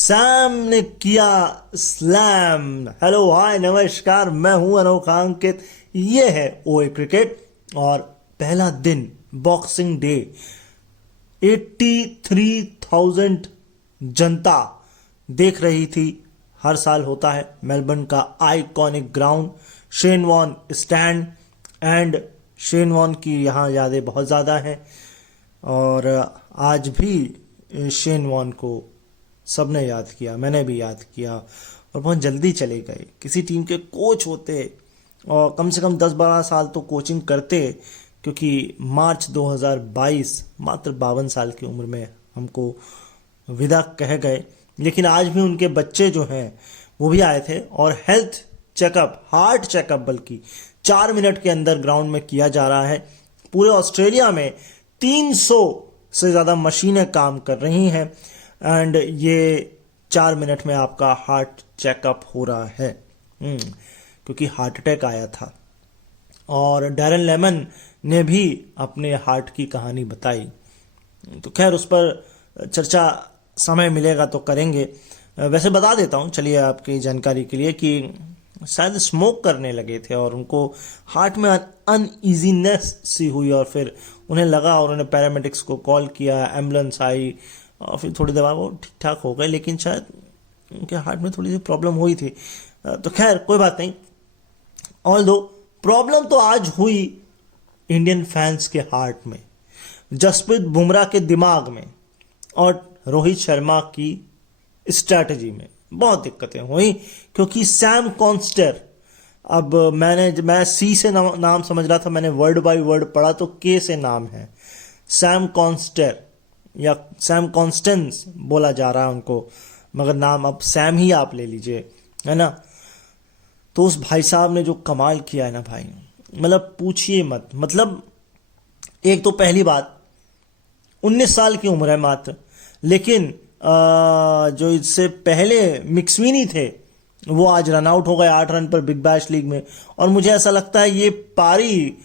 Sam ने किया slam. Hello hi नमस्कार, मैं हूं अनोखा अंकित। ये है ओए क्रिकेट और पहला दिन बॉक्सिंग डे। 83,000 जनता देख रही थी। हर साल होता है मेलबर्न का iconic ground Shane Warne stand, and Shane Warne की यहाँ यादें बहुत ज़्यादा हैं। और आज भी शेन वॉन को सबने याद किया, मैंने भी याद किया। और बहुत जल्दी चले गए। किसी टीम के कोच होते और कम से कम 10-12 साल तो कोचिंग करते, क्योंकि मार्च 2022 मात्र 52 साल की उम्र में हमको विदा कह गए। लेकिन आज भी उनके बच्चे जो हैं वो भी आए थे और हेल्थ चेकअप, हार्ट चेकअप बल्कि 4 मिनट के अंदर ग्राउंड में किया जा रहा है। पूरे ऑस्ट्रेलिया में 300 से ज़्यादा मशीनें काम कर रही हैं एंड ये 4 मिनट में आपका हार्ट चेकअप हो रहा है। क्योंकि हार्ट अटैक आया था और डैरन लेमन ने भी अपने हार्ट की कहानी बताई। तो खैर उस पर चर्चा समय मिलेगा तो करेंगे। वैसे बता देता हूँ चलिए आपकी जानकारी के लिए कि शायद स्मोक करने लगे थे और उनको हार्ट में अनईजीनेस सी हुई और फिर उन्हें लगा और उन्होंने पैरामेडिक्स को कॉल किया, एम्बुलेंस आई और फिर थोड़ी देर बाद वो ठीक ठाक हो गए। लेकिन शायद उनके हार्ट में थोड़ी सी प्रॉब्लम हुई थी। तो खैर कोई बात नहीं। ऑल दो प्रॉब्लम तो आज हुई इंडियन फैंस के हार्ट में, जसप्रीत बुमराह के दिमाग में और रोहित शर्मा की स्ट्रैटेजी में बहुत दिक्कतें हुई। क्योंकि सैम कॉन्स्टर, अब मैं सी से नाम समझ रहा था, मैंने वर्ड बाय वर्ड पढ़ा तो के से नाम है। सैम कॉन्स्टर या सैम कॉन्स्टेंस बोला जा रहा है उनको, मगर नाम अब सैम ही आप ले लीजिए, है ना। तो उस भाई साहब ने जो कमाल किया है ना भाई, मतलब पूछिए मत। मतलब एक तो पहली बात 19 साल की उम्र है मात्र, लेकिन जो इससे पहले मिक्सविनी थे वो आज रन आउट हो गए 8 रन पर बिग बैश लीग में। और मुझे ऐसा लगता है ये पारी,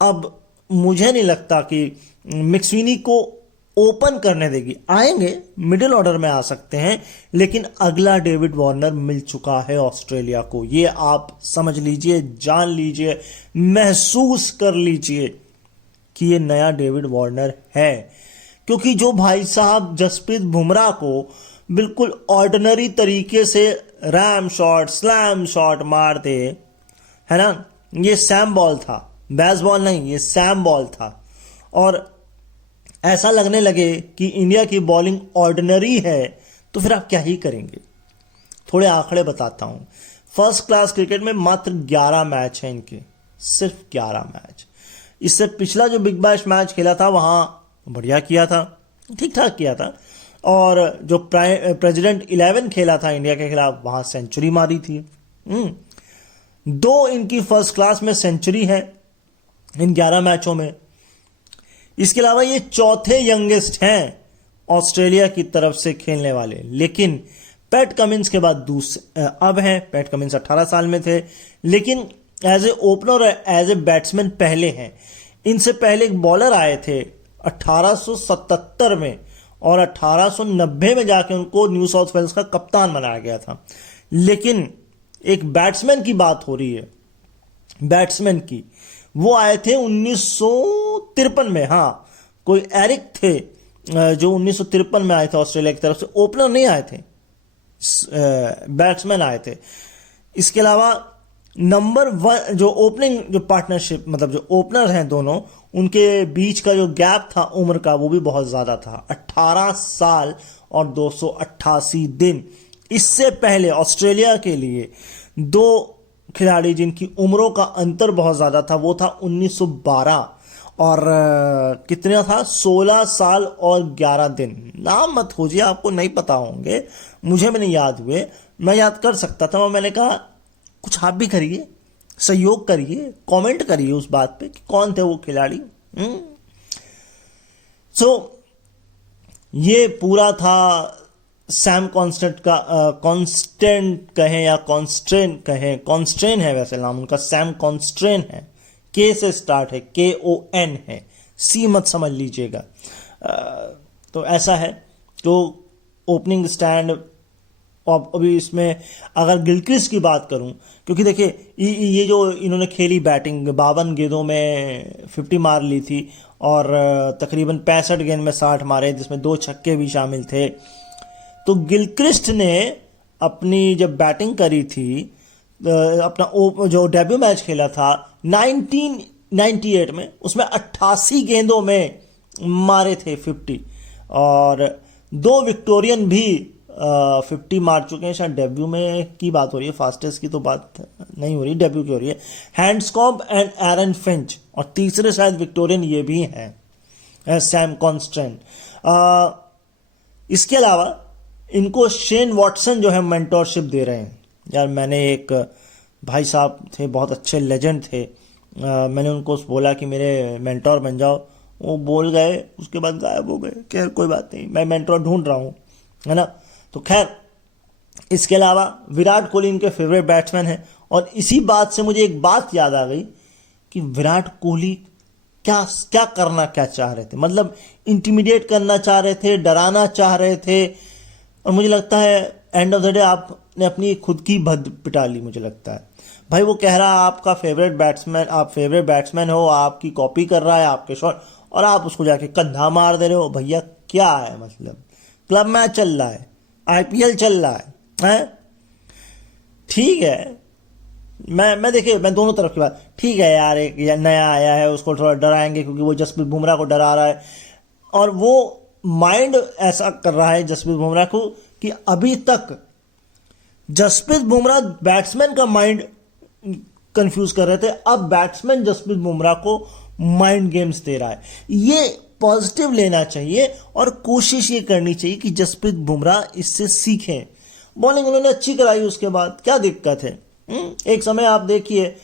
अब मुझे नहीं लगता कि मिक्सविनी को ओपन करने देगी। आएंगे, मिडिल ऑर्डर में आ सकते हैं, लेकिन अगला डेविड वार्नर मिल चुका है ऑस्ट्रेलिया को। ये आप समझ लीजिए, जान लीजिए, महसूस कर लीजिए कि ये नया डेविड वार्नर है। क्योंकि जो भाई साहब जसप्रीत बुमराह को बिल्कुल ऑर्डिनरी तरीके से रैम शॉट, स्लैम शॉट मारते, है ना, ये सैम बॉल था, बैस बॉल नहीं, ये सैम बॉल था। और ऐसा लगने लगे कि इंडिया की बॉलिंग ऑर्डिनरी है, तो फिर आप क्या ही करेंगे। थोड़े आंकड़े बताता हूं। फर्स्ट क्लास क्रिकेट में मात्र 11 मैच हैं इनके, सिर्फ 11 मैच। इससे पिछला जो बिग बैश मैच खेला था वहां बढ़िया किया था, ठीक ठाक किया था। और जो प्रेसिडेंट 11 खेला था इंडिया के खिलाफ, वहां सेंचुरी मारी थी। 2 इनकी फर्स्ट क्लास में सेंचुरी है इन 11 मैचों में। इसके अलावा ये चौथे यंगेस्ट हैं ऑस्ट्रेलिया की तरफ से खेलने वाले। लेकिन पैट कमिंस के बाद अब हैं। पैट कमिंस 18 साल में थे, लेकिन एज ए ओपनर और एज ए बैट्समैन पहले हैं। इनसे पहले एक बॉलर आए थे 1877 में और 1890 में जाके उनको न्यू साउथ वेल्स का कप्तान बनाया गया था। लेकिन एक बैट्समैन की बात हो रही है, बैट्समैन की, वो आए थे 1953 में। हाँ, कोई एरिक थे जो 1953 में आए थे ऑस्ट्रेलिया की तरफ से। ओपनर नहीं आए थे, बैट्समैन आए थे। इसके अलावा नंबर 1 जो ओपनिंग जो पार्टनरशिप, मतलब जो ओपनर हैं दोनों, उनके बीच का जो गैप था उम्र का, वो भी बहुत ज़्यादा था, 18 साल और 288 दिन। इससे पहले ऑस्ट्रेलिया के लिए 2 खिलाड़ी जिनकी उम्रों का अंतर बहुत ज़्यादा था, वो था 1912 और कितना था, 16 साल और 11 दिन। नाम मत खोजिए, आपको नहीं पता होंगे, मुझे भी नहीं याद हुए, मैं याद कर सकता था। मैंने कहा कुछ आप भी करिए, सहयोग करिए, कमेंट करिए उस बात पे कि कौन थे वो खिलाड़ी। सो ये पूरा था सैम कॉन्स्टेंट का, कॉन्स्टेंट कहें या कॉन्स्ट्रेन कहें, कॉन्स्ट्रेन है वैसे नाम उनका, सैम कॉन्स्ट्रेन है, के से स्टार्ट है, KON है, सी मत समझ लीजिएगा। तो ऐसा है। तो ओपनिंग स्टैंड अब अभी इसमें अगर गिलक्रिस्ट की बात करूं, क्योंकि देखिए ये जो इन्होंने खेली बैटिंग, 52 गेंदों में 50 मार ली थी और तकरीबन 65 गेंद में 60 मारे, जिसमें 2 छक्के भी शामिल थे। तो गिलक्रिस्ट ने अपनी जब बैटिंग करी थी, अपना जो डेब्यू मैच खेला था 1998 में, उसमें 88 गेंदों में मारे थे 50 और 2 विक्टोरियन भी 50 मार चुके हैं। शायद डेब्यू में की बात हो रही है, फास्टेस्ट की तो बात नहीं हो रही, डेब्यू की हो रही है। हैंड्सकॉम्ब एंड एरन फिंच, और तीसरे शायद विक्टोरियन ये भी हैं, सैम कॉन्स्टेंट। इसके अलावा इनको शेन वॉटसन जो है मेंटोरशिप दे रहे हैं। यार मैंने एक भाई साहब थे, बहुत अच्छे लेजेंड थे, मैंने उनको बोला कि मेरे मेंटोर बन जाओ, वो बोल गए, उसके बाद गायब हो गए। खैर कोई बात नहीं, मैं मेंटोर ढूंढ रहा हूँ, है ना। तो खैर इसके अलावा विराट कोहली इनके फेवरेट बैट्समैन हैं। और इसी बात से मुझे एक बात याद आ गई कि विराट कोहली क्या क्या करना क्या चाह रहे थे, मतलब इंटिमिडेट करना चाह रहे थे, डराना चाह रहे थे। और मुझे लगता है एंड ऑफ द डे आपने अपनी खुद की भद पिटा ली, मुझे लगता है। भाई वो कह रहा है आपका फेवरेट बैट्समैन, आप फेवरेट बैट्समैन हो, आपकी कॉपी कर रहा है आपके शॉट, और आप उसको जाके कंधा मार दे रहे हो। भैया क्या है, मतलब क्लब मैच चल रहा है, आईपीएल चल रहा है? ठीक है, मैं देखिए, मैं दोनों तरफ की बात, ठीक है यार, एक नया आया है उसको थोड़ा डराएंगे क्योंकि वो जसप्रीत बुमराह को डरा रहा है, और वो माइंड ऐसा कर रहा है जसप्रीत बुमराह को कि अभी तक जसप्रीत बुमराह बैट्समैन का माइंड कंफ्यूज कर रहे थे, अब बैट्समैन जसप्रीत बुमराह को माइंड गेम्स दे रहा है। ये पॉजिटिव लेना चाहिए और कोशिश ये करनी चाहिए कि जसप्रीत बुमराह इससे सीखें। बॉलिंग उन्होंने अच्छी कराई, उसके बाद क्या दिक्कत है? एक समय आप देखिए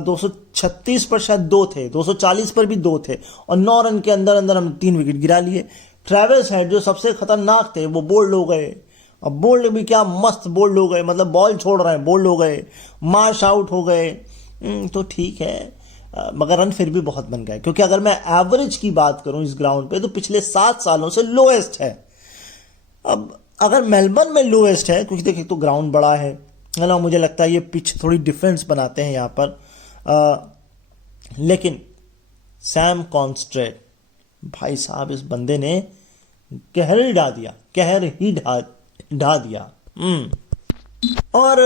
236 पर शायद 2 थे, 240 पर भी 2 थे, और 9 रन के अंदर अंदर हम 3 विकेट गिरा लिए। ट्रेविस हेड जो सबसे खतरनाक थे वो बोल्ड हो गए, अब बोल्ड भी क्या मस्त बोल्ड हो गए, मतलब बॉल छोड़ रहे हैं बोल्ड हो गए, मार्श आउट हो गए। तो ठीक है, मगर रन फिर भी बहुत बन गए, क्योंकि अगर मैं एवरेज की बात करूं इस ग्राउंड पे तो पिछले 7 सालों से लोएस्ट है। अब अगर मेलबर्न में लोएस्ट है, क्योंकि देखिए तो ग्राउंड बड़ा है ना, मुझे लगता है ये पिच थोड़ी डिफरेंस बनाते हैं यहाँ पर। लेकिन सैम कॉन्स्ट्रेट भाई साहब, इस बंदे ने कहर ही ढा दिया, कहर ही ढा दिया। और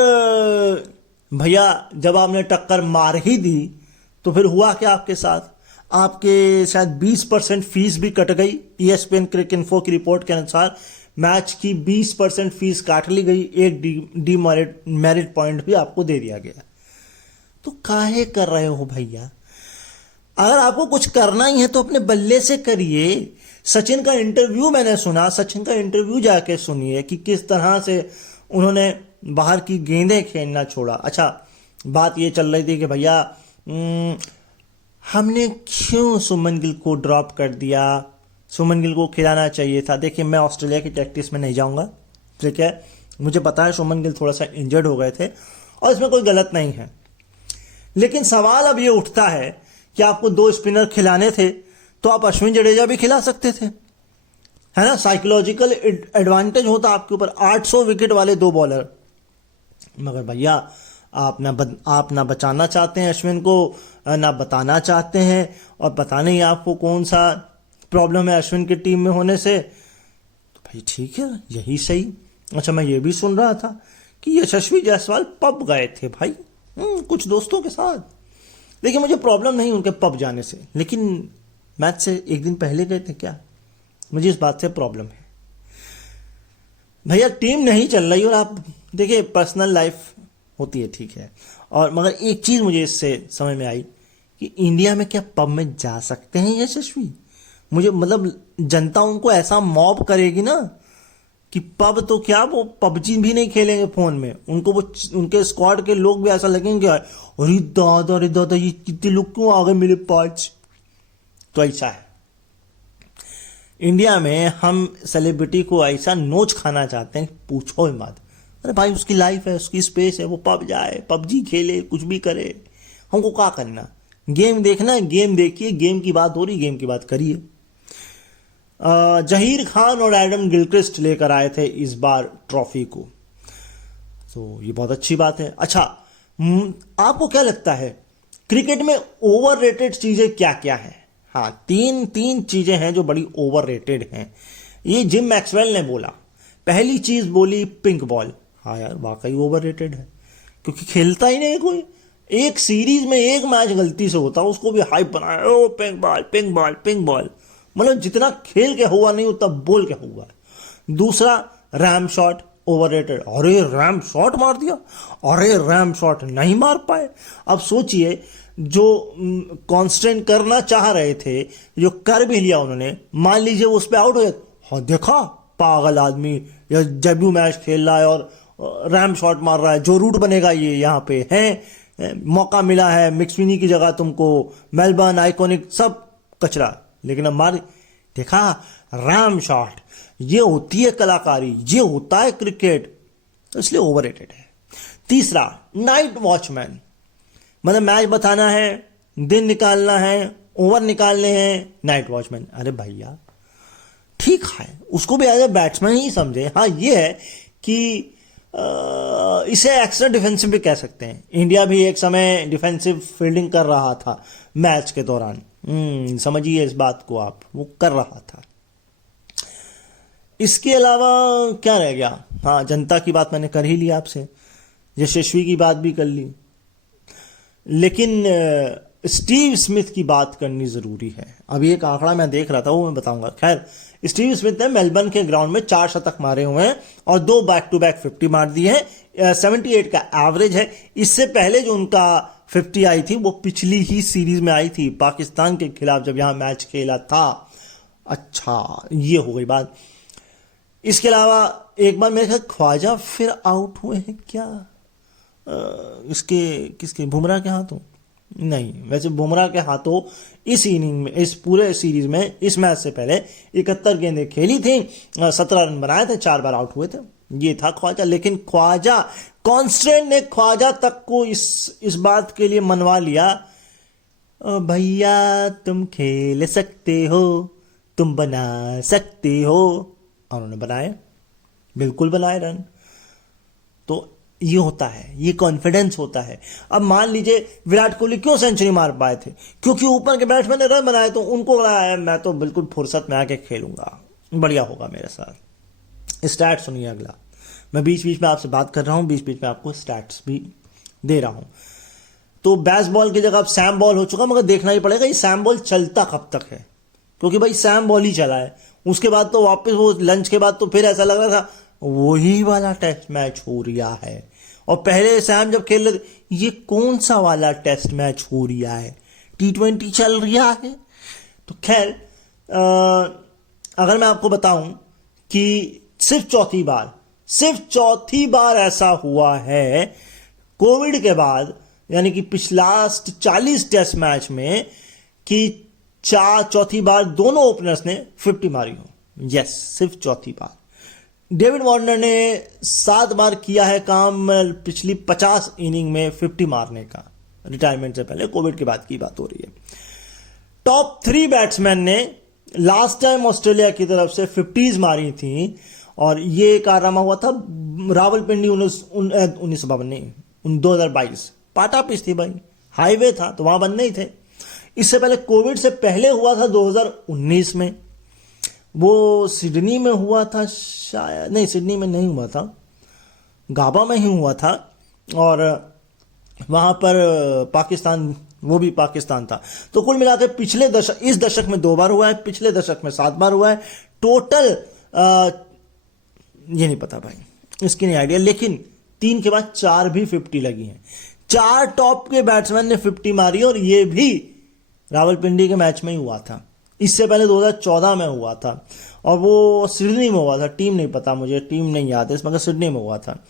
भैया जब आपने टक्कर मार ही दी तो फिर हुआ क्या आपके साथ? आपके शायद 20% फीस भी कट गई। ESPN क्रिकइन्फो की रिपोर्ट के अनुसार मैच की 20% फीस काट ली गई, एक मेरिट पॉइंट भी आपको दे दिया गया। तो काहे कर रहे हो भैया? अगर आपको कुछ करना ही है तो अपने बल्ले से करिए। सचिन का इंटरव्यू मैंने सुना, सचिन का इंटरव्यू जाके सुनिए कि किस तरह से उन्होंने बाहर की गेंदें खेलना छोड़ा। अच्छा, बात ये चल रही थी कि भैया हमने क्यों सुमन गिल को ड्रॉप कर दिया, सुमन गिल को खिलाना चाहिए था। देखिए मैं ऑस्ट्रेलिया की टैक्टिक्स में नहीं जाऊंगा, ठीक है, मुझे पता है सुमन गिल थोड़ा सा इंजर्ड हो गए थे और इसमें कोई गलत नहीं है। लेकिन सवाल अब ये उठता है कि आपको 2 स्पिनर खिलाने थे तो आप अश्विन जडेजा भी खिला सकते थे, है ना। साइकोलॉजिकल एडवांटेज होता आपके ऊपर, 800 विकेट वाले 2 बॉलर। मगर भैया आप ना बचाना चाहते हैं अश्विन को, ना बताना चाहते हैं, और पता नहीं आपको कौन सा प्रॉब्लम है अश्विन की टीम में होने से। तो भाई ठीक है, यही सही। अच्छा, मैं ये भी सुन रहा था कि यशस्वी जायसवाल पब गए थे भाई, कुछ दोस्तों के साथ। देखिए मुझे प्रॉब्लम नहीं उनके पब जाने से, लेकिन मैच से एक दिन पहले गए थे क्या, मुझे इस बात से प्रॉब्लम है। भैया टीम नहीं चल रही और आप देखिए पर्सनल लाइफ होती है, ठीक है, और मगर एक चीज मुझे इससे समझ में आई कि इंडिया में क्या पब में जा सकते हैं यशस्वी? मुझे मतलब जनता उनको ऐसा मॉब करेगी ना कि पब तो क्या, वो पबजी भी नहीं खेलेंगे फोन में, उनको वो उनके स्क्वाड के लोग भी ऐसा लगेंगे अरे दादा ये कितने लोग क्यों आ गए मेरे पास। तो ऐसा है इंडिया में, हम सेलिब्रिटी को ऐसा नोच खाना चाहते हैं, पूछो ही मत। अरे भाई उसकी लाइफ है, उसकी स्पेस है, वो पब जाए, पबजी खेले, कुछ भी करे, हमको क्या करना। गेम देखना है, गेम देखिए, गेम की बात हो रही, गेम की बात करिए। जहीर खान और एडम गिलक्रिस्ट लेकर आए थे इस बार ट्रॉफी को। तो ये बहुत अच्छी बात है। अच्छा, आपको क्या लगता है क्रिकेट में ओवररेटेड चीजें क्या क्या हैं? हाँ, तीन तीन चीजें हैं जो बड़ी ओवररेटेड हैं। ये जिम मैक्सवेल ने बोला। पहली चीज बोली पिंक बॉल। हाँ यार, वाकई ओवररेटेड है, क्योंकि खेलता ही नहीं कोई। एक सीरीज में एक मैच गलती से होता, उसको भी हाइप बनाया, oh pink ball pink ball pink ball. मतलब जितना खेल के हुआ नहीं उतना बोल के हुआ। दूसरा, रैम शॉट ओवररेटेड। अरे रैम शॉट मार दिया, अरे रैम शॉट नहीं मार पाए। अब सोचिए, जो कांस्टेंट करना चाह रहे थे, जो कर भी लिया उन्होंने, मान लीजिए उस पर आउट हो जाए। हाँ देखा, पागल आदमी, या डेब्यू मैच खेल रहा है और रैम शॉट मार रहा है, जो रूट बनेगा ये यहाँ पे है। मौका मिला है मिक्सविनी की जगह तुमको, मेलबर्न आइकॉनिक, सब कचरा, लेकिन अब मार देखा रैम शॉट। ये होती है कलाकारी, ये होता है क्रिकेट, तो इसलिए ओवररेटेड है। तीसरा, नाइट वॉचमैन। मतलब मैच बताना है, दिन निकालना है, ओवर निकालने हैं, नाइट वॉचमैन। अरे भैया ठीक है, उसको भी एज ए बैट्समैन ही समझे। हाँ ये है कि इसे एक्स्ट्रा डिफेंसिव भी कह सकते हैं। इंडिया भी एक समय डिफेंसिव फील्डिंग कर रहा था मैच के दौरान। समझिए इस बात को आप, वो कर रहा था। इसके अलावा क्या रह गया? हाँ, जनता की बात मैंने कर ही ली आपसे, यशस्वी की बात भी कर ली, लेकिन स्टीव स्मिथ की बात करनी जरूरी है। अभी एक आंकड़ा मैं देख रहा था, वो मैं बताऊंगा। खैर, स्टीव स्मिथ ने मेलबर्न के ग्राउंड में 4 शतक मारे हुए हैं और 2 बैक टू बैक 50 मार दिए हैं। 78 का एवरेज है। इससे पहले जो उनका 50 आई थी वो पिछली ही सीरीज में आई थी, पाकिस्तान के खिलाफ, जब यहां मैच खेला था। अच्छा, ये हो गई बात। इसके अलावा एक बार मेरे ख्याल ख्वाजा फिर आउट हुए हैं क्या, इसके किसके, बुमराह के हाथों? नहीं, वैसे बुमराह के हाथों इस इनिंग में, इस पूरे सीरीज में, इस मैच से पहले 71 गेंदें खेली थी, 17 रन बनाए थे, 4 बार आउट हुए थे। ये था ख्वाजा। लेकिन ख्वाजा, कॉन्स्टेंट ने ख्वाजा तक को इस बात के लिए मनवा लिया, भैया तुम खेल सकते हो, तुम बना सकते हो। और उन्होंने बनाए, बिल्कुल बनाए रन। तो ये होता है, ये कॉन्फिडेंस होता है। अब मान लीजिए विराट कोहली क्यों सेंचुरी मार पाए थे? क्योंकि ऊपर के बैट्समैन ने रन बनाए, तो उनको लगा मैं तो बिल्कुल फुर्सत में आके खेलूंगा, बढ़िया होगा मेरे साथ। स्टैट्स सुनिए अगला। मैं बीच बीच में आपसे बात कर रहा हूं, बीच बीच में आपको स्टैट्स भी दे रहा हूं। तो बैस बॉल की जगह अब सैम बॉल हो चुका, मगर देखना ही पड़ेगा ये सैम बॉल चलता कब तक है, क्योंकि भाई सैम बॉल ही चला है। उसके बाद तो वापस वो लंच के बाद तो फिर ऐसा लग रहा था वही वाला टेस्ट मैच हो रहा है। और पहले सैम जब खेल रहे थे, ये कौन सा वाला टेस्ट मैच हो रहा है, T20 चल रहा है। तो खैर, अगर मैं आपको बताऊं कि सिर्फ चौथी बार ऐसा हुआ है कोविड के बाद, यानी कि पिछला 40 टेस्ट मैच में, कि चौथी बार दोनों ओपनर्स ने 50 मारी हो। यस, सिर्फ चौथी बार। डेविड वार्नर ने 7 बार किया है काम पिछली 50 इनिंग में 50 मारने का, रिटायरमेंट से पहले, कोविड के बाद की बात हो रही है। टॉप 3 बैट्समैन ने लास्ट टाइम ऑस्ट्रेलिया की तरफ से 50s मारी थी, और ये कारनामा हुआ था रावलपिंडी 1952 नहीं, 2022। पाटा पिच थी भाई, हाईवे था तो वहां बंद नहीं थे। इससे पहले कोविड से पहले हुआ था 2019 में, वो सिडनी में हुआ था शायद, नहीं सिडनी में नहीं हुआ था, गाबा में ही हुआ था, और वहां पर पाकिस्तान, वो भी पाकिस्तान था। तो कुल मिलाकर पिछले दशक, इस दशक में 2 बार हुआ है, पिछले दशक में 7 बार हुआ है। टोटल ये नहीं पता भाई, इसकी नहीं आइडिया, लेकिन 3 के बाद 4 भी 50 लगी हैं। 4 टॉप के बैट्समैन ने 50 मारी, और ये भी रावलपिंडी के मैच में ही हुआ था। इससे पहले 2014 में हुआ था, और वो सिडनी में हुआ था। टीम नहीं पता मुझे, टीम नहीं याद है, मगर सिडनी में हुआ था।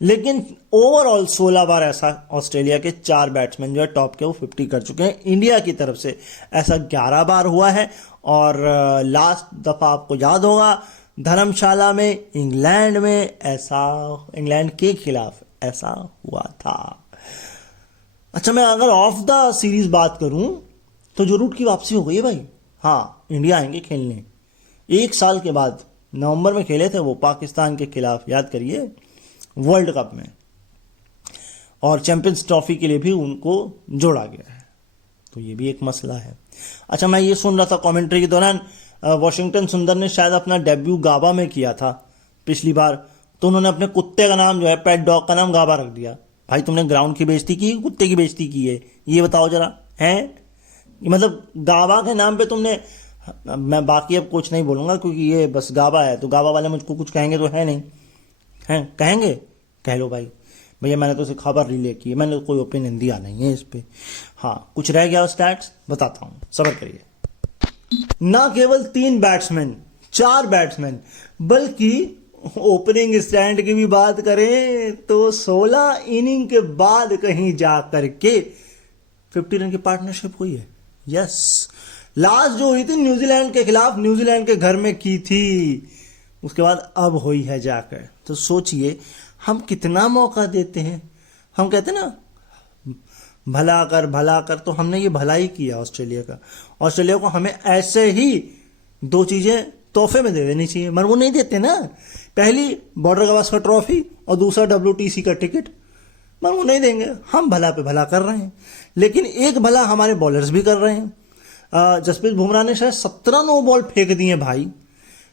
लेकिन ओवरऑल 16 बार ऐसा ऑस्ट्रेलिया के 4 बैट्समैन जो है टॉप के, वो 50 कर चुके हैं। इंडिया की तरफ से ऐसा 11 बार हुआ है, और लास्ट दफा आपको याद होगा धर्मशाला में, इंग्लैंड के खिलाफ ऐसा हुआ था। अच्छा, मैं अगर ऑफ द सीरीज बात करूं तो जो रूट की वापसी हो गई है भाई। हाँ, इंडिया आएंगे खेलने 1 साल के बाद, नवंबर में खेले थे वो पाकिस्तान के खिलाफ, याद करिए, वर्ल्ड कप में, और चैंपियंस ट्रॉफी के लिए भी उनको जोड़ा गया है। तो ये भी एक मसला है। अच्छा, मैं ये सुन रहा था कमेंट्री के दौरान, वॉशिंगटन सुंदर ने शायद अपना डेब्यू गाबा में किया था पिछली बार, तो उन्होंने अपने कुत्ते का नाम जो है, पेट डॉग का नाम गाबा रख दिया। भाई तुमने ग्राउंड की बेइज्जती की, कुत्ते की बेइज्जती की है, ये बताओ जरा। है मतलब गाबा के नाम पे तुमने, मैं बाकी अब कुछ नहीं बोलूंगा क्योंकि ये बस गाबा है, तो गाबा वाले मुझको कुछ कहेंगे तो है नहीं, हैं कहेंगे, कह लो भाई, भैया मैंने तो उसे खबर रिले की है, मैंने तो कोई ओपिनियन दिया नहीं है इस पे। हाँ, कुछ रह गया स्टैट्स बताता हूँ, सब्र करिए। ना केवल 3 बैट्समैन, 4 बैट्समैन, बल्कि ओपनिंग स्टैंड की भी बात करें तो 16 इनिंग के बाद कहीं जा करके 50 रन की पार्टनरशिप हुई है। यस, लास्ट जो हुई थी न्यूजीलैंड के खिलाफ, न्यूजीलैंड के घर में की थी, उसके बाद अब हुई है जाकर। तो सोचिए हम कितना मौका देते हैं। हम कहते हैं ना भला कर भला कर, तो हमने ये भला ही किया ऑस्ट्रेलिया का। ऑस्ट्रेलिया को हमें ऐसे ही 2 चीजें तोहफे में दे देनी चाहिए, मगर वो नहीं देते ना। पहली बॉर्डर गवास्कर ट्रॉफी और दूसरा WTC का टिकट, मगर वो नहीं देंगे। हम भला पे भला कर रहे हैं, लेकिन एक भला हमारे बॉलर्स भी कर रहे हैं। जसप्रीत बुमराह ने शायद 17 नो बॉल फेंक दिए भाई,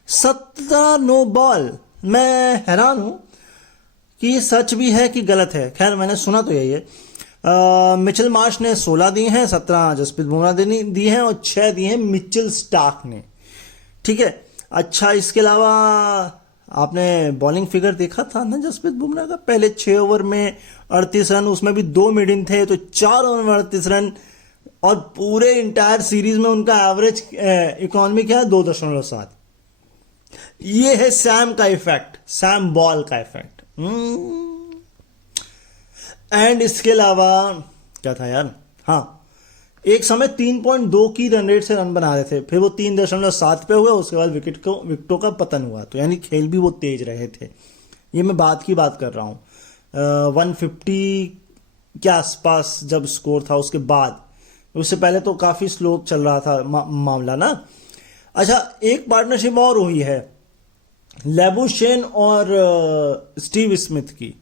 17 नो बॉल। मैं हैरान हूं कि ये सच भी है कि गलत है। खैर मैंने सुना तो यही है। मिचेल मार्श ने 16 दिए हैं, 17 जसप्रीत बुमराह ने दिए हैं और 6 दिए हैं मिचेल स्टार्क ने। ठीक है। अच्छा, इसके अलावा आपने बॉलिंग फिगर देखा था ना जसप्रीत बुमराह का, पहले 6 ओवर में 38 रन, उसमें भी 2 मिड इन थे, तो 4 ओवर में 38 रन, और पूरे इंटायर सीरीज में उनका एवरेज इकोनॉमी क्या है, 2.7। ये है सैम का इफेक्ट, सैम बॉल का इफेक्ट। एंड इसके अलावा क्या था यार, हाँ, एक समय 3.2 की रन रेट से रन बना रहे थे, फिर वो 3.7 पे हुए, उसके बाद विकेटों का पतन हुआ। तो यानी खेल भी वो तेज रहे थे। ये मैं बात कर रहा हूँ 150 के आसपास जब स्कोर था, उसके बाद, उससे पहले तो काफी स्लो चल रहा था मामला ना। अच्छा, एक पार्टनरशिप और हुई है लैबुशेन और स्टीव स्मिथ की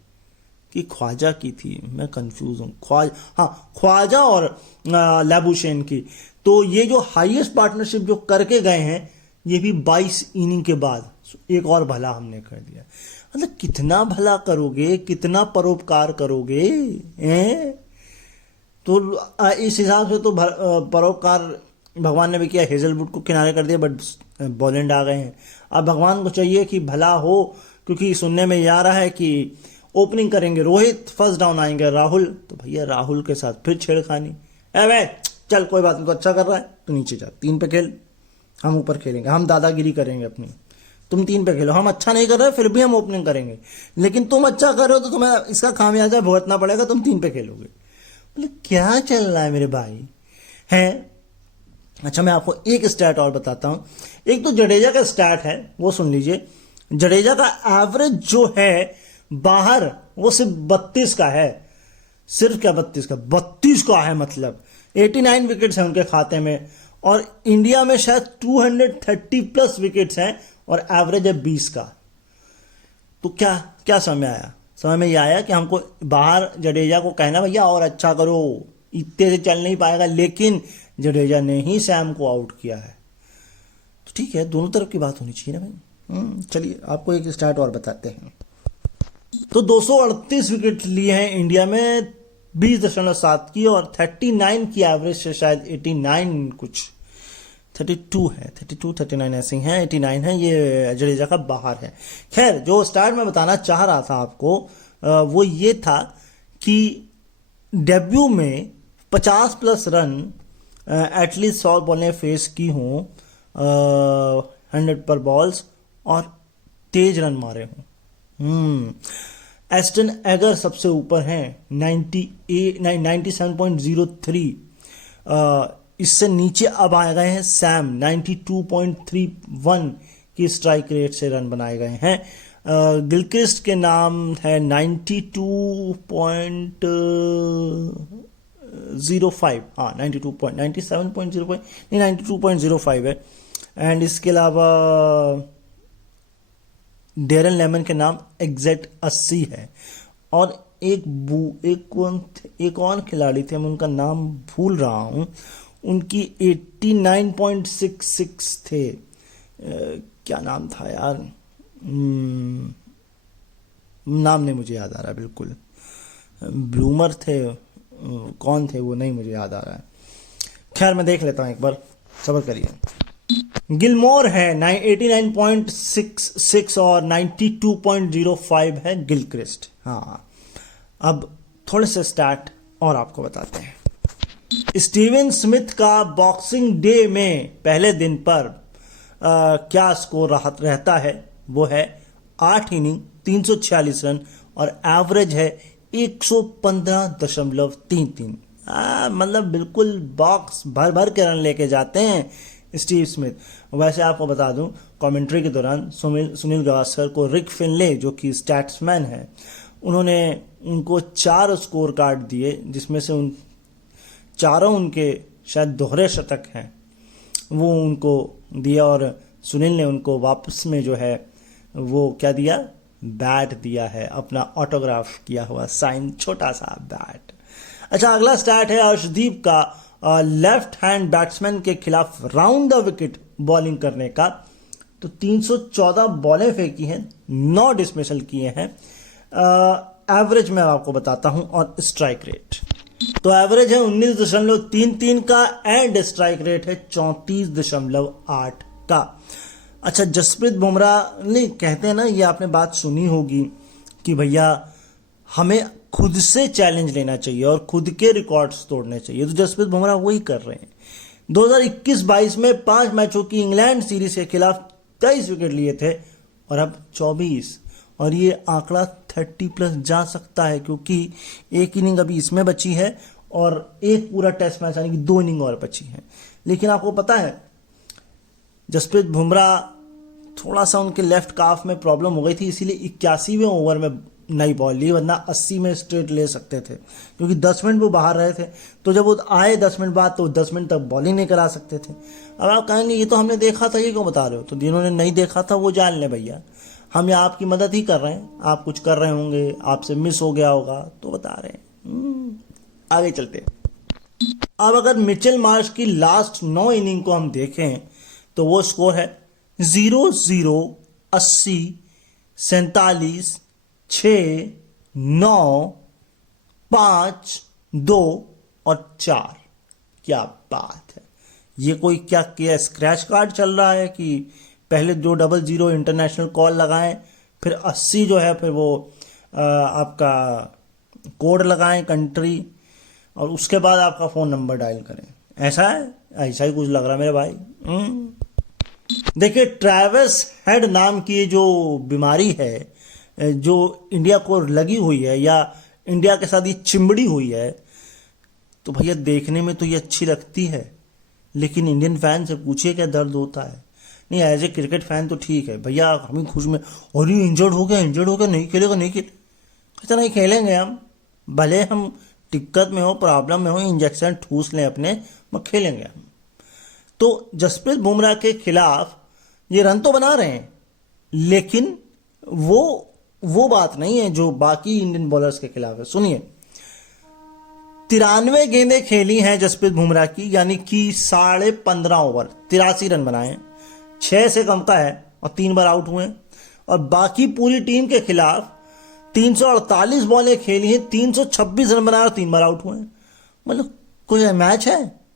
ख्वाजा की थी, मैं कंफ्यूज हूं, ख्वाजा और लैबुशेन की। तो ये जो हाईएस्ट पार्टनरशिप जो करके गए हैं, ये भी 22 इनिंग के बाद एक और भला हमने कर दिया। मतलब कितना भला करोगे, कितना परोपकार करोगे, तो इस हिसाब से तो परोपकार भगवान ने भी किया, हेजलवुड को किनारे कर दिया, बट बॉलैंड आ गए हैं। अब भगवान को चाहिए कि भला हो, क्योंकि सुनने में ये आ रहा है कि ओपनिंग करेंगे रोहित, फर्स्ट डाउन आएंगे राहुल, तो भैया राहुल के साथ फिर छेड़खानी। चल कोई बात नहीं, तो अच्छा कर रहा है तो नीचे जा, 3 पे खेल, हम ऊपर खेलेंगे, हम दादागिरी करेंगे अपनी, तुम 3 पे खेलो। हम अच्छा नहीं कर रहे फिर भी हम ओपनिंग करेंगे, लेकिन तुम अच्छा कर रहे हो तो तुम्हें इसका खामियाजा भुगतना पड़ेगा, तुम 3 पे खेलोगे। बोले क्या चल रहा है मेरे भाई हैं। अच्छा, मैं आपको एक स्टैट और बताता हूं। एक तो जडेजा का स्टैट है, वो सुन लीजिए। जडेजा का एवरेज जो है बाहर, वो सिर्फ 32 का है। सिर्फ क्या 32 का, 32 का है, मतलब 89 विकेट्स हैं उनके खाते में, और इंडिया में शायद 230 प्लस विकेट्स हैं और एवरेज है 20 का। तो क्या क्या समझ आया? समझ में ये आया कि हमको बाहर जडेजा को कहना भैया और अच्छा करो, इतने से चल नहीं पाएगा, लेकिन जडेजा ने ही सैम को आउट किया है। तो ठीक है, दोनों तरफ की बात होनी चाहिए ना भाई। चलिए आपको एक स्टार्ट और बताते हैं। तो 238 विकेट लिए हैं इंडिया में 20.7 की, और 39 की एवरेज से शायद 89 कुछ 32 है, 32 39 ऐसे हैं, 89 है, ये जडेजा का बाहर है। खैर, जो स्टार्ट मैं बताना चाह रहा था आपको वो ये था कि डेब्यू में 50 प्लस रन एटलीस्ट 100 बॉलें फेस की हूं, 100 पर बॉल्स, और तेज रन मारे हूं। एस्टन एगर सबसे ऊपर हैं 97.03। इससे नीचे अब आए गए हैं सैम, 92.31 की स्ट्राइक रेट से रन बनाए गए हैं। गिलक्रिस्ट के नाम है 92.05, हाँ 97.05 नहीं 92.05 है। एंड इसके अलावा डेरन लेमन के नाम एग्जैक्ट 80 है। और एक और खिलाड़ी थे, मैं उनका नाम भूल रहा हूँ, उनकी 89.66 थे। क्या नाम था यार, नाम नहीं मुझे याद आ रहा बिल्कुल। ब्लूमर थे, कौन थे वो नहीं मुझे याद आ रहा है। खैर मैं देख लेता हूँ एक बार, सब्र करिए। गिलमोर है 89.66 और 92.05 है गिलक्रिस्ट। हाँ, अब थोड़े से स्टैट और आपको बताते हैं। स्टीवन स्मिथ का बॉक्सिंग डे में पहले दिन पर क्या स्कोर रहता है, वो है 8 इनिंग 346 रन और एवरेज है 115.33। मतलब बिल्कुल बॉक्स भर भर के रन लेके जाते हैं स्टीव स्मिथ। वैसे आपको बता दूं, कमेंट्री के दौरान सुनील गावस्कर को रिक फिनले जो कि स्टैट्समैन है, उन्होंने उनको 4 स्कोर कार्ड दिए, जिसमें से उन चारों उनके शायद दोहरे शतक हैं, वो उनको दिया। और सुनील ने उनको वापस में जो है वो क्या दिया, बैट दिया है, अपना ऑटोग्राफ किया हुआ साइन छोटा सा बैट। अच्छा, अगला स्टैट है अर्शदीप का लेफ्ट हैंड बैट्समैन के खिलाफ राउंड द विकेट बॉलिंग करने का। तो 314 बॉलें फेंकी हैं, 9 डिसमिसल किए हैं। एवरेज मैं आपको बताता हूं और स्ट्राइक रेट। तो एवरेज है 19.33 का एंड स्ट्राइक रेट है 34.8 का। अच्छा, जसप्रीत बुमराह नहीं कहते हैं ना, ये आपने बात सुनी होगी कि भैया हमें खुद से चैलेंज लेना चाहिए और खुद के रिकॉर्ड्स तोड़ने चाहिए। तो जसप्रीत बुमराह वही कर रहे हैं। 2021-22 में 5 मैचों की इंग्लैंड सीरीज के खिलाफ 23 विकेट लिए थे और अब 24, और ये आंकड़ा 30+ जा सकता है, क्योंकि एक इनिंग अभी इसमें बची है और एक पूरा टेस्ट मैच यानी कि 2 इनिंग और बची है। लेकिन आपको पता है, जसप्रीत बुमराह थोड़ा सा उनके लेफ्ट काफ में प्रॉब्लम हो गई थी, इसीलिए 81वें ओवर में नई बॉल ली, वरना 80 में स्ट्रेट ले सकते थे, क्योंकि 10 मिनट वो बाहर रहे थे। तो जब वो आए 10 मिनट बाद, तो 10 मिनट तक बॉलिंग नहीं करा सकते थे। अब आप कहेंगे ये तो हमने देखा था, ये क्यों बता रहे हो? तो जिन्होंने नहीं देखा था वो जान ले भैया, हम यहाँ आपकी मदद ही कर रहे हैं। आप कुछ कर रहे होंगे, आपसे मिस हो गया होगा, तो बता रहे हैं। आगे चलते। अब अगर मिचेल मार्श की लास्ट 9 इनिंग को हम देखें तो वो स्कोर है 0-0, 80, 47, 6, 9, 5, 2 और 4। क्या बात है! ये कोई क्या स्क्रैच कार्ड चल रहा है कि पहले 200 इंटरनेशनल कॉल लगाएं, फिर 80 जो है फिर वो आपका कोड लगाएं कंट्री, और उसके बाद आपका फ़ोन नंबर डायल करें। ऐसा है, ऐसा ही कुछ लग रहा है मेरे भाई। देखिए, ट्रैविस हेड नाम की जो बीमारी है, जो इंडिया को लगी हुई है या इंडिया के साथ ये चिंबड़ी हुई है, तो भैया देखने में तो ये अच्छी लगती है, लेकिन इंडियन फैन से पूछिए क्या दर्द होता है। नहीं, एज ए क्रिकेट फैन तो ठीक है भैया, हम ही खुश में, और ये इंजर्ड हो गया, नहीं खेलेगा, अच्छा नहीं खेलेंगे हम, भले हम दिक्कत में हो, प्रॉब्लम में हो, इंजेक्शन ठूस लें अपने, मगर खेलेंगे हम। तो जसप्रीत बुमराह के खिलाफ ये रन तो बना रहे हैं, लेकिन वो बात नहीं है जो बाकी इंडियन बॉलर्स के खिलाफ है। सुनिए, 93 गेंदें खेली हैं जसप्रीत बुमराह की, यानी कि 15.5 ओवर, 83 रन बनाए, 6 से कम का है और 3 बार आउट हुए। और बाकी पूरी टीम के खिलाफ 348 बॉलें खेली हैं, 326 रन बनाए और 3 बार आउट हुए। मतलब कोई मैच है?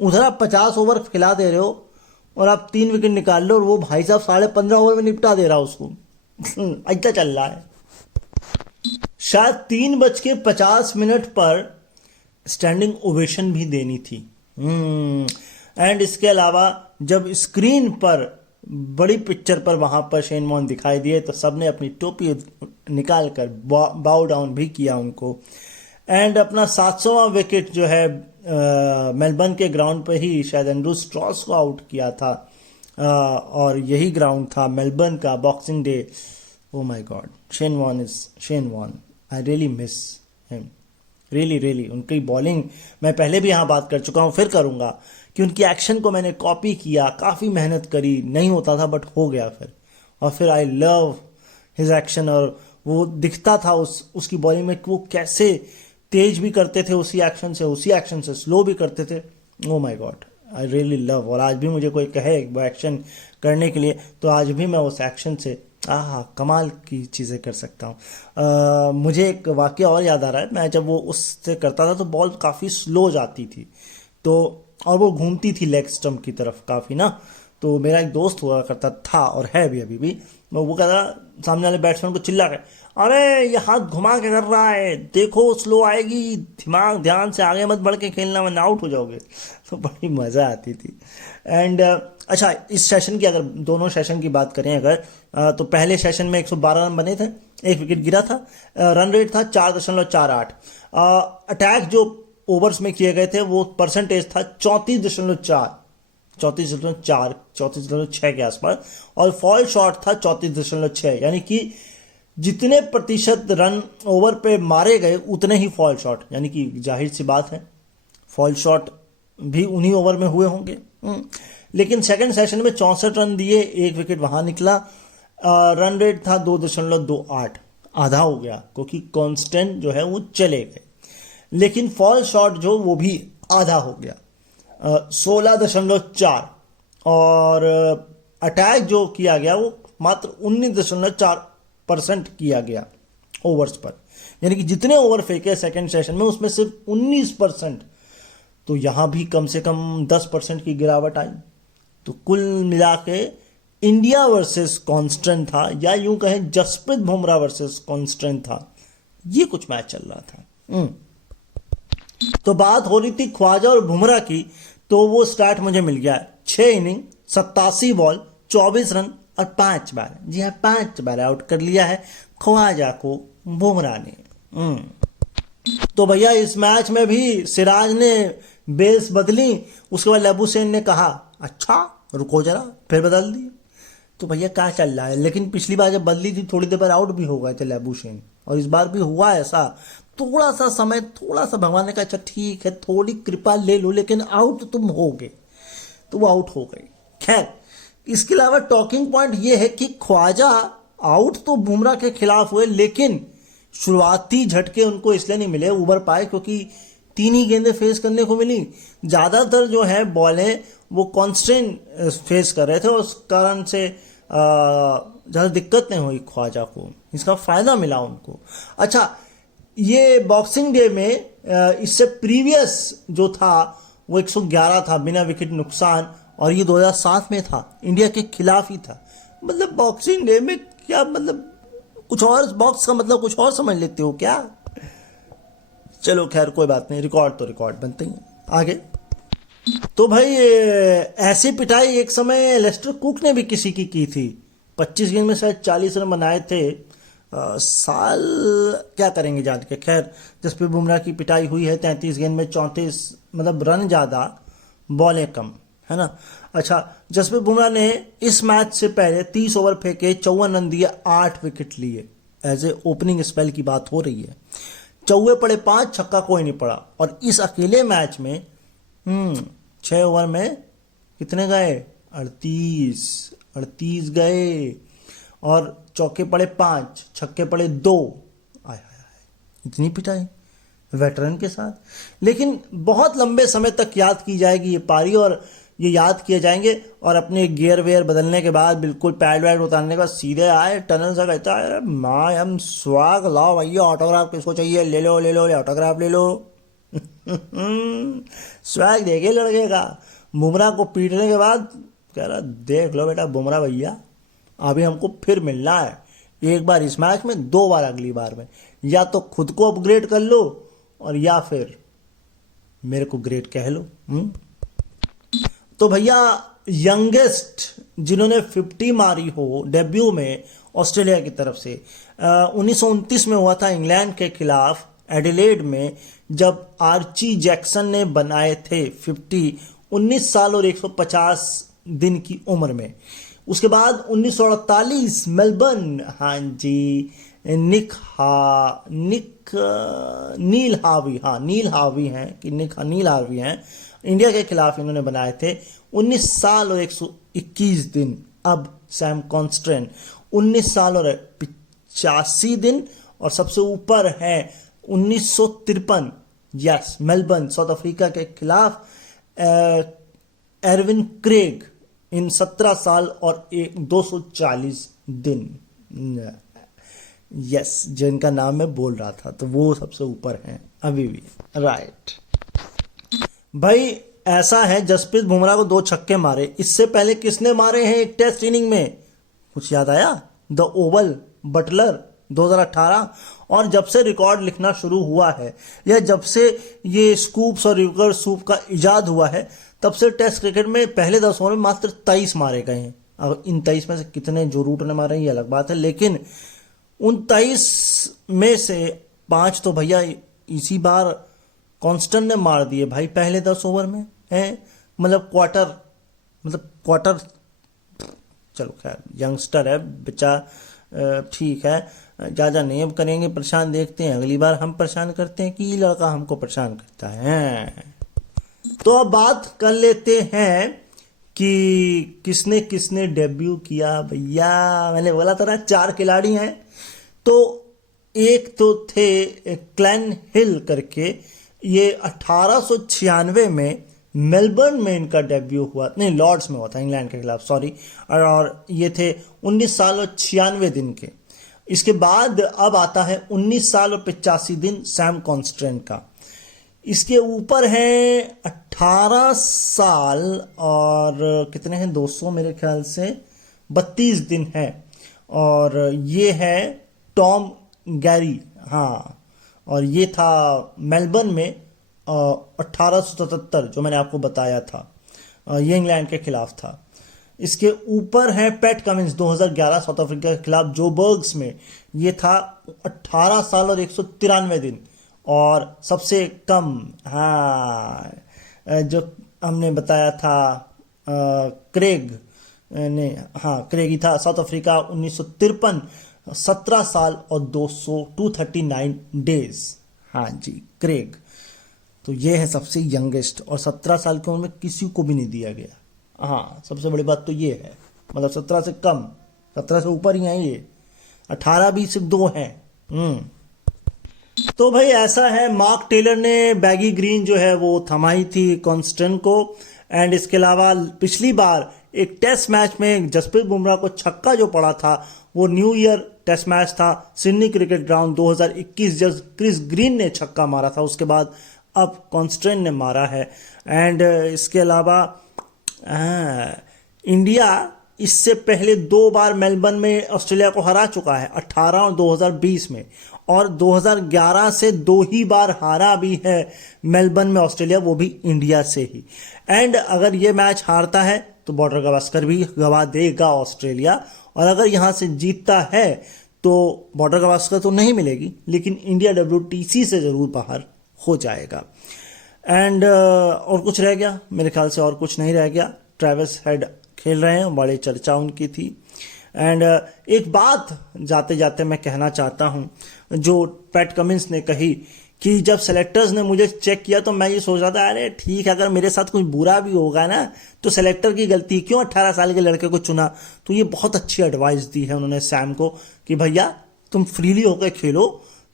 उधर आप 50 ओवर खिला दे रहे हो और आप 3 विकेट निकाल लो, और वो भाई साहब 15.5 ओवर में निपटा दे रहा उसको। ऐसा चल रहा है। शायद 3:50 पर स्टैंडिंग ओवेशन भी देनी थी। एंड इसके अलावा जब स्क्रीन पर बड़ी पिक्चर पर वहां पर शेन वॉर्न दिखाई दिए, तो सबने अपनी टोपी निकाल कर बाउ डाउन भी किया उनको। एंड अपना 700वां विकेट जो है मेलबर्न के ग्राउंड पर ही शायद एंड्रू स्ट्रॉस को आउट किया था, और यही ग्राउंड था मेलबर्न का boxing day. Oh my god, Shane Warne, I really miss him, really. उनकी बॉलिंग मैं पहले भी यहाँ बात कर चुका हूँ, फिर करूँगा, कि उनकी एक्शन को मैंने कॉपी किया, काफ़ी मेहनत करी, नहीं होता था बट हो गया फिर। और फिर आई लव हिज एक्शन, और वो दिखता था उसकी बॉलिंग में कि वो कैसे तेज भी करते थे उसी एक्शन से स्लो भी करते थे। ओ my God, I really love. और आज भी मुझे कोई कहे वो एक्शन करने के लिए तो आज भी मैं उस एक्शन से कमाल की चीज़ें कर सकता हूँ। मुझे एक वाकया और याद आ रहा है, मैं जब वो उससे करता था तो बॉल काफ़ी स्लो जाती थी, तो और वो घूमती थी लेग स्टम्प की तरफ काफ़ी ना। तो मेरा एक दोस्त हुआ करता था और है भी अभी भी, वो कहता सामने वाले बैट्समैन को चिल्ला के, अरे ये हाथ घुमा के कर रहा है, देखो स्लो आएगी, दिमाग ध्यान से आगे मत बढ़ के खेलना वरना आउट हो जाओगे। तो बड़ी मज़ा आती थी। एंड अच्छा, इस सेशन की अगर दोनों सेशन की बात करें अगर, तो पहले सेशन में 112 रन बने थे, एक विकेट गिरा था, रन रेट था 4.48, अटैक जो ओवर्स में किए गए थे वो परसेंटेज था 34.6 के आसपास, और फॉल शॉट था 34.6, यानी कि जितने प्रतिशत रन ओवर पे मारे गए उतने ही फॉल शॉट, यानी कि जाहिर सी बात है फॉल शॉट भी उन्हीं ओवर में हुए होंगे। लेकिन सेकंड सेशन में 64 रन दिए, एक विकेट वहां निकला, रन रेट था 2.28, आधा हो गया क्योंकि कांस्टेंट जो है वो चले गए, लेकिन फॉल शॉट जो वो भी आधा हो गया, 16.4, और अटैक जो किया गया वो मात्र 19.4% किया गया ओवर्स पर, यानी कि जितने ओवर फेंके सेकंड सेशन में उसमें सिर्फ 19%, तो यहां भी कम से कम 10% की गिरावट आई। तो कुल मिला के इंडिया वर्सेस कॉन्स्टेंट था, या यूं कहें जसप्रीत बुमराह वर्सेस कॉन्स्टेंट था, ये कुछ मैच चल रहा था। तो बात हो रही थी ख्वाजा और बुमराह की, तो वो स्टार्ट मुझे मिल गया 6 इनिंग 87 बॉल 24 रन और 5 बार, जी हाँ 5 बार आउट कर लिया है ख्वाजा को बुमराह ने। तो भैया इस मैच में भी सिराज ने बेल्स बदली, उसके बाद लबुशेन ने कहा अच्छा रुको जरा, फिर बदल दिए। तो भैया क्या चल रहा है, लेकिन पिछली बार जब बदली थी थोड़ी देर बाद आउट भी हो गए थे लबुशेन, और इस बार भी हुआ ऐसा, थोड़ा सा समय, थोड़ा सा भगवान ने कहा अच्छा ठीक है थोड़ी कृपा ले लो, लेकिन आउट तुम हो गए, तो वो आउट हो गए। खैर इसके अलावा टॉकिंग पॉइंट ये है कि ख्वाजा आउट तो बुमराह के खिलाफ हुए, लेकिन शुरुआती झटके उनको इसलिए नहीं मिले, उभर पाए, क्योंकि 3 ही गेंदें फेस करने को मिली, ज्यादातर जो है बॉलें वो कॉन्स्टेंट फेस कर रहे थे, और उस कारण से ज़्यादा दिक्कत नहीं हुई ख्वाजा को, इसका फायदा मिला उनको। अच्छा, ये बॉक्सिंग डे में इससे प्रीवियस जो था वो 111 था बिना विकेट नुकसान, और ये 2007 में था, इंडिया के खिलाफ ही था। मतलब बॉक्सिंग डे में क्या, मतलब कुछ और, बॉक्स का मतलब कुछ और समझ लेते हो क्या? चलो खैर कोई बात नहीं, रिकॉर्ड तो रिकॉर्ड बनते ही हैं। आगे तो भाई ऐसी पिटाई एक समय लेस्टर कुक ने भी किसी की थी, 25 गेंद में शायद 40 रन बनाए थे। साल क्या करेंगे जान के। खैर जसप्रीत बुमराह की पिटाई हुई है 33 गेंद में 34, मतलब रन ज़्यादा बॉलें कम, है ना। अच्छा, जसप्रीत बुमराह ने इस मैच से पहले 30 ओवर फेंके, 54 रन दिए, 8 विकेट लिए। एज ए ओपनिंग स्पेल की बात हो रही है। चौवे पड़े 5, छक्का कोई नहीं पड़ा, और इस अकेले मैच में 6 ओवर में कितने गए, 38 गए, और चौके पड़े 5, छक्के पड़े 2। आय हाय हाय, इतनी पिटाई वेटरन के साथ। लेकिन बहुत लंबे समय तक याद की जाएगी ये पारी, और ये याद किए जाएंगे, और अपने गियर वेयर बदलने के बाद, बिल्कुल पैड वैड उतारने के बाद सीधे आए टनल से, कहता है अरे माँ हम स्वाग लाओ भैया, ऑटोग्राफ किसको चाहिए, ले लो ले लो, ऑटोग्राफ ले लो। स्वैग देखे लड़के का। बुमराह को पीटने के बाद कह रहा देख लो बेटा बुमराह भैया, अभी हमको फिर मिलना है, एक बार इस मैच में, 2 बार अगली बार में, या तो खुद को अपग्रेड कर लो और या फिर मेरे को ग्रेड कह लो। तो भैया यंगेस्ट जिन्होंने 50 मारी हो डेब्यू में ऑस्ट्रेलिया की तरफ से 1929 में हुआ था इंग्लैंड के खिलाफ एडिलेड में, जब आर्ची जैक्सन ने बनाए थे 50, 19 साल और 150 दिन की उम्र में। उसके बाद 1948 मेलबर्न, हाँ जी, नील हार्वी हैं, इंडिया के खिलाफ इन्होंने बनाए थे 19 साल और 121 दिन अब सैम कॉन्स्टेंट 19 साल और 85 दिन, और सबसे ऊपर है 1953, यस, मेलबर्न साउथ अफ्रीका के खिलाफ एरविन क्रेग इन 17 साल और 240 दिन, यस, जिनका नाम मैं बोल रहा था, तो वो सबसे ऊपर हैं अभी भी, राइट। भाई ऐसा है, जसप्रीत बुमराह को 2 छक्के मारे, इससे पहले किसने मारे हैं एक टेस्ट इनिंग में, कुछ याद आया? The Oval Butler 2018। और जब से रिकॉर्ड लिखना शुरू हुआ है, या जब से ये स्कूप्स और रिवर सूप का इजाद हुआ है, तब से टेस्ट क्रिकेट में पहले 10 ओवर में मात्र 23 मारे गए हैं। अब इन 23 में से कितने जो रूट ने मारे ये अलग बात है, लेकिन उन 23 में से 5 तो भैया इसी बार कॉन्स्टेंट ने मार दिए भाई, पहले 10 ओवर में है, मतलब क्वार्टर, चलो खैर यंगस्टर है बच्चा, ठीक है, ज़्यादा नहीं अब करेंगे परेशान, देखते हैं अगली बार हम परेशान करते हैं कि ये लड़का हमको परेशान करता है। तो अब बात कर लेते हैं कि किसने किसने डेब्यू किया। भैया मैंने बोला था ना 4 खिलाड़ी हैं, तो एक तो थे क्लेन हिल करके, ये 1896 में मेलबर्न में इनका डेब्यू हुआ, नहीं लॉर्ड्स में हुआ था इंग्लैंड के खिलाफ, सॉरी, और ये थे 19 साल और 96 दिन के। इसके बाद अब आता है 19 साल और 85 दिन सैम कॉन्स्टेंट का। इसके ऊपर है 18 साल और कितने हैं, 200 मेरे ख्याल से 32 दिन है, और ये है टॉम गैरी, हाँ, और ये था मेलबर्न में 1877, जो मैंने आपको बताया था, ये इंग्लैंड के खिलाफ था। इसके ऊपर है पैट कमिंस 2011 साउथ अफ्रीका के खिलाफ जोबर्ग्स में, ये था 18 साल और 193 दिन। और सबसे कम, हाँ, जो हमने बताया था क्रेग ने, हाँ क्रेग ही था, साउथ अफ्रीका 1953, 17 साल और 239 डेज, हाँ जी क्रेग। तो ये है सबसे यंगेस्ट, और 17 साल की उम्र में किसी को भी नहीं दिया गया। हाँ सबसे बड़ी बात तो ये है, मतलब 17 से कम, 17 से ऊपर ही हैं ये, 18 भी सिर्फ 2 हैं। तो भाई ऐसा है, मार्क टेलर ने बैगी ग्रीन जो है वो थमाई थी कॉन्स्टेंट को। एंड इसके अलावा पिछली बार एक टेस्ट मैच में जसप्रीत बुमराह को छक्का जो पड़ा था, वो न्यू ईयर टेस्ट मैच था सिडनी क्रिकेट ग्राउंड 2021, जब क्रिस ग्रीन ने छक्का मारा था, उसके बाद अब कॉन्स्टेंट ने मारा है। एंड इसके अलावा इंडिया इससे पहले 2 बार मेलबर्न में ऑस्ट्रेलिया को हरा चुका है, 18 और 2020 में, और 2011 से 2 ही बार हारा भी है मेलबर्न में ऑस्ट्रेलिया, वो भी इंडिया से ही। एंड अगर ये मैच हारता है तो बॉर्डर गावस्कर भी गवा देगा ऑस्ट्रेलिया, और अगर यहाँ से जीतता है तो बॉर्डर गावस्कर तो नहीं मिलेगी, लेकिन इंडिया WTC से ज़रूर बाहर हो जाएगा। एंड और कुछ रह गया? मेरे ख्याल से और कुछ नहीं रह गया। ट्रेविस हेड खेल रहे हैं, बड़ी चर्चा उनकी थी। एंड एक बात जाते जाते मैं कहना चाहता हूं, जो पैट कमिंस ने कही कि जब सेलेक्टर्स ने मुझे चेक किया तो मैं ये सोच रहा था, अरे ठीक है, अगर मेरे साथ कुछ बुरा भी होगा ना तो सेलेक्टर की गलती, क्यों 18 साल के लड़के को चुना। तो ये बहुत अच्छी एडवाइस दी है उन्होंने सैम को कि भैया तुम फ्रीली होकर खेलो,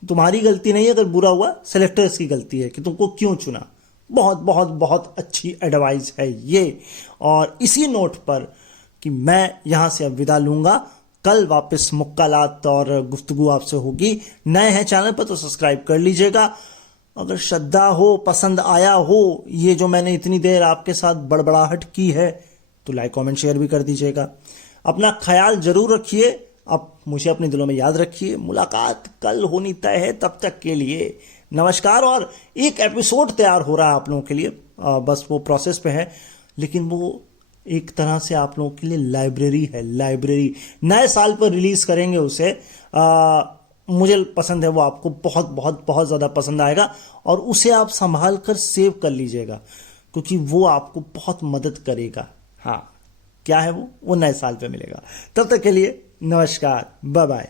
तुम्हारी गलती नहीं है, अगर बुरा हुआ सेलेक्टर्स की गलती है कि तुमको क्यों चुना। बहुत बहुत बहुत अच्छी एडवाइस है ये। और इसी नोट पर कि मैं यहाँ से अब विदा लूँगा, कल वापस मुक्कालात और गुफ्तगू आपसे होगी। नए हैं चैनल पर तो सब्सक्राइब कर लीजिएगा। अगर श्रद्धा हो, पसंद आया हो ये जो मैंने इतनी देर आपके साथ बड़बड़ाहट की है, तो लाइक कमेंट शेयर भी कर दीजिएगा। अपना ख्याल जरूर रखिए, अब मुझे अपने दिलों में याद रखिए। मुलाकात कल होनी तय है, तब तक के लिए नमस्कार। और एक एपिसोड तैयार हो रहा है आप लोगों के लिए, बस वो प्रोसेस पे है, लेकिन वो एक तरह से आप लोगों के लिए लाइब्रेरी है, लाइब्रेरी। नए साल पर रिलीज करेंगे उसे। मुझे पसंद है वो, आपको बहुत बहुत बहुत ज़्यादा पसंद आएगा, और उसे आप संभाल कर सेव कर लीजिएगा, क्योंकि वो आपको बहुत मदद करेगा। हाँ क्या है वो नए साल पे मिलेगा। तब तक के लिए नमस्कार, बाय बाय।